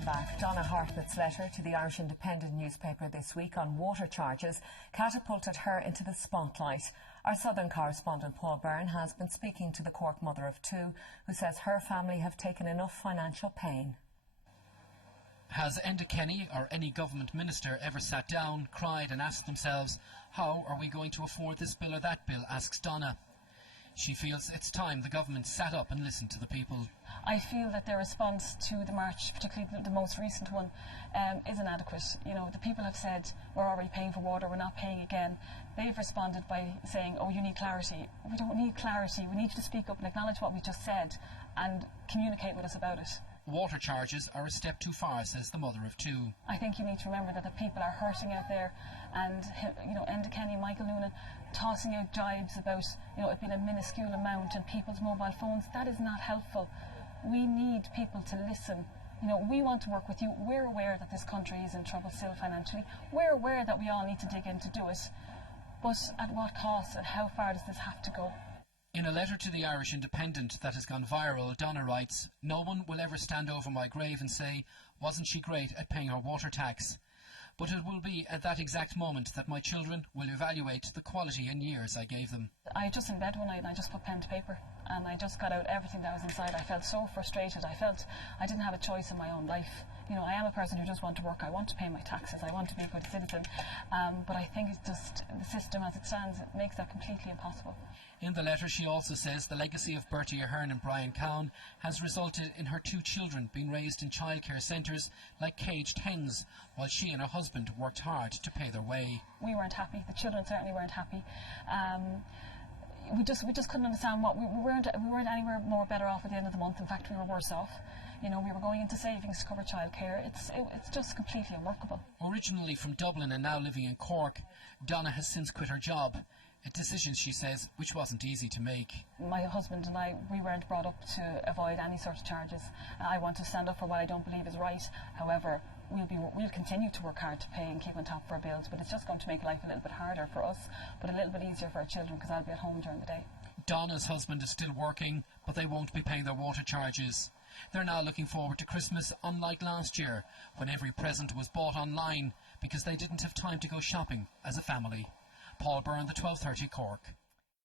welcome back. Donna Hartnett's letter to the Irish Independent newspaper this week on water charges catapulted her into the spotlight. Our southern correspondent Paul Byrne has been speaking to the Cork mother of two, who says her family have taken enough financial pain. Has Enda Kenny or any government minister ever sat down, cried and asked themselves, how are we going to afford this bill or that bill, asks Donna. She feels it's time the government sat up and listened to the people. I feel that their response to the march, particularly the most recent one, is inadequate. You know, the people have said, we're already paying for water, we're not paying again. They've responded by saying, oh, you need clarity. We don't need clarity. We need you to speak up and acknowledge what we just said and communicate with us about it. Water charges are a step too far, says the mother of two. I think you need to remember that the people are hurting out there, and you know, Enda Kenny, Michael Noonan tossing out jibes about, you know, it being a minuscule amount and people's mobile phones. That is not helpful. We need people to listen. You know, we want to work with you. We're aware that this country is in trouble still financially. We're aware that we all need to dig in to do it. But at what cost and how far does this have to go? In a letter to the Irish Independent that has gone viral, Donna writes, no one will ever stand over my grave and say, wasn't she great at paying her water tax? But it will be at that exact moment that my children will evaluate the quality and years I gave them. I was just in bed one night and I just put pen to paper and I just got out everything that was inside. I felt so frustrated. I felt I didn't have a choice in my own life. You know, I am a person who just wants to work. I want to pay my taxes. I want to be a good citizen. But I think it's just the system as it stands, it makes that completely impossible. In the letter she also says the legacy of Bertie Ahern and Brian Cowan has resulted in her two children being raised in childcare centres like caged hens, while she and her husband worked hard to pay their way. We weren't happy. The children certainly weren't happy. We just couldn't understand what we weren't anywhere more better off at the end of the month. In fact, we were worse off. You know, we were going into savings to cover childcare. It's just completely unworkable. Originally from Dublin and now living in Cork, Donna has since quit her job. A decision, she says, which wasn't easy to make. My husband and I, we weren't brought up to avoid any sort of charges. I want to stand up for what I don't believe is right. However, we'll continue to work hard to pay and keep on top of our bills, but it's just going to make life a little bit harder for us, but a little bit easier for our children because I'll be at home during the day. Donna's husband is still working, but they won't be paying their water charges. They're now looking forward to Christmas, unlike last year, when every present was bought online because they didn't have time to go shopping as a family. Paul Byrne, the 12:30 Cork.